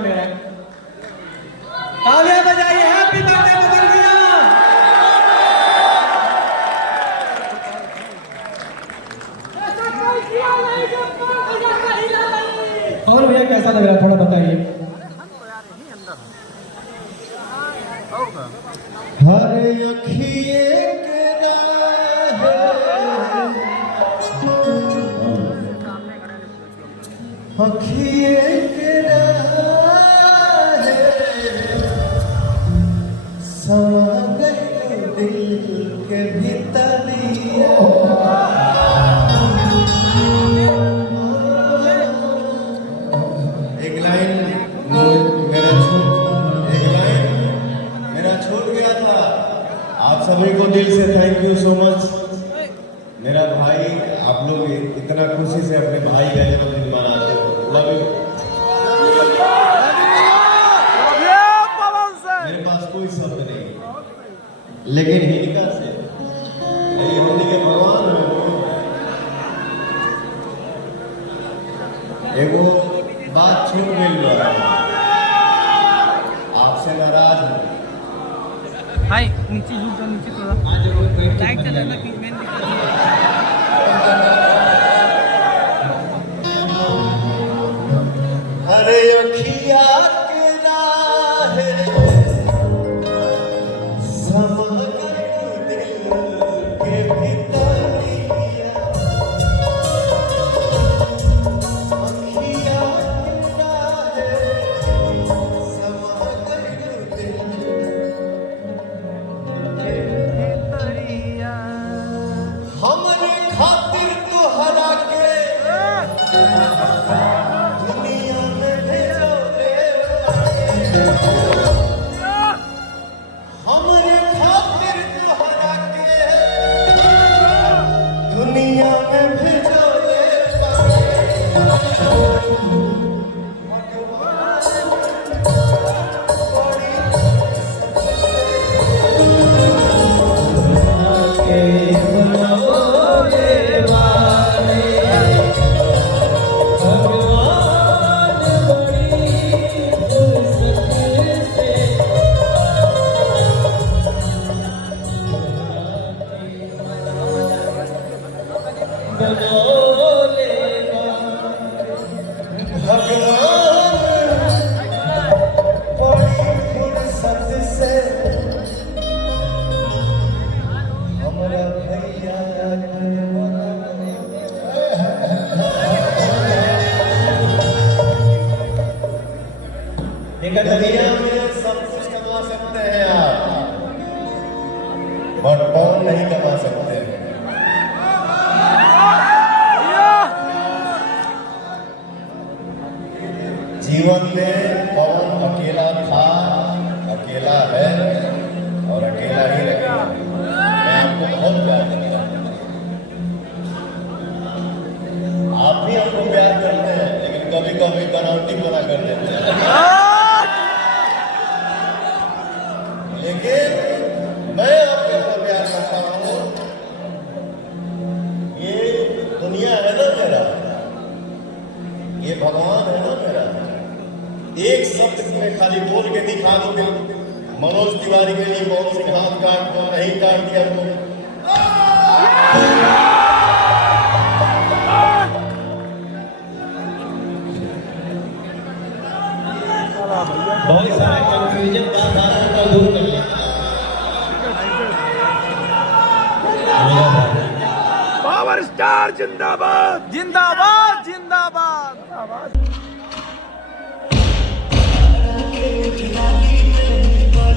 नाम ले रहा है। तालियां बजाइए, हैप्पी बर्थडे बदल गया। और भैया कैसा लग रहा है थोड़ा बताइए। हर अखिए के अखिए के समा गए दिल के भीतरिया। एक लाइन मेरा छूट गया था। आप सभी को दिल से थैंक यू सो मच। मेरा भाई, आप लोग इतना खुशी से अपने भाई का जन्मदिन मनाते हो, लव यू। मेरे पास कोई शब्द नहीं, लेकिन हिंदी से हिंदी के भगवान एगो बात छूट गई, आपसे नाराज हूँ। हाय नीचे झुक जाओ, नीचे थोड़ा लाइट चला ना कि मेन अरे अखिया के राहे समा गए दिल के भीतरिया। अखिया के राहे समा गए दिल हमरे खातिर तोहरा के दुनिया में भेजोले। हमरे खातिर तोहरा के दुनिया में भेजोले। दुनिया में सब कुछ कमा सकते हैं आप, बट पवन नहीं कमा सकते। जीवन में पवन अकेला था, अकेला है और अकेला ही रहेगा। मैं आपको बहुत प्यार करता हूँ, आप भी हमको प्यार करते हैं, लेकिन कभी कभी बनावटी बना कर देते हैं। लेकिन मैं आपके ऊपर प्यार करता हूँ। ये दुनिया है ना मेरा, ये भगवान है ना मेरा। एक शब्द में खाली बोल के दिखा दो, मनोज तिवारी के लिए बहुत से हाथ काट दो, नहीं काट दिया तो बहुत सारा कंफ्यूजन दूर कर लिया। पावर स्टार जिंदाबाद जिंदाबाद जिंदाबाद।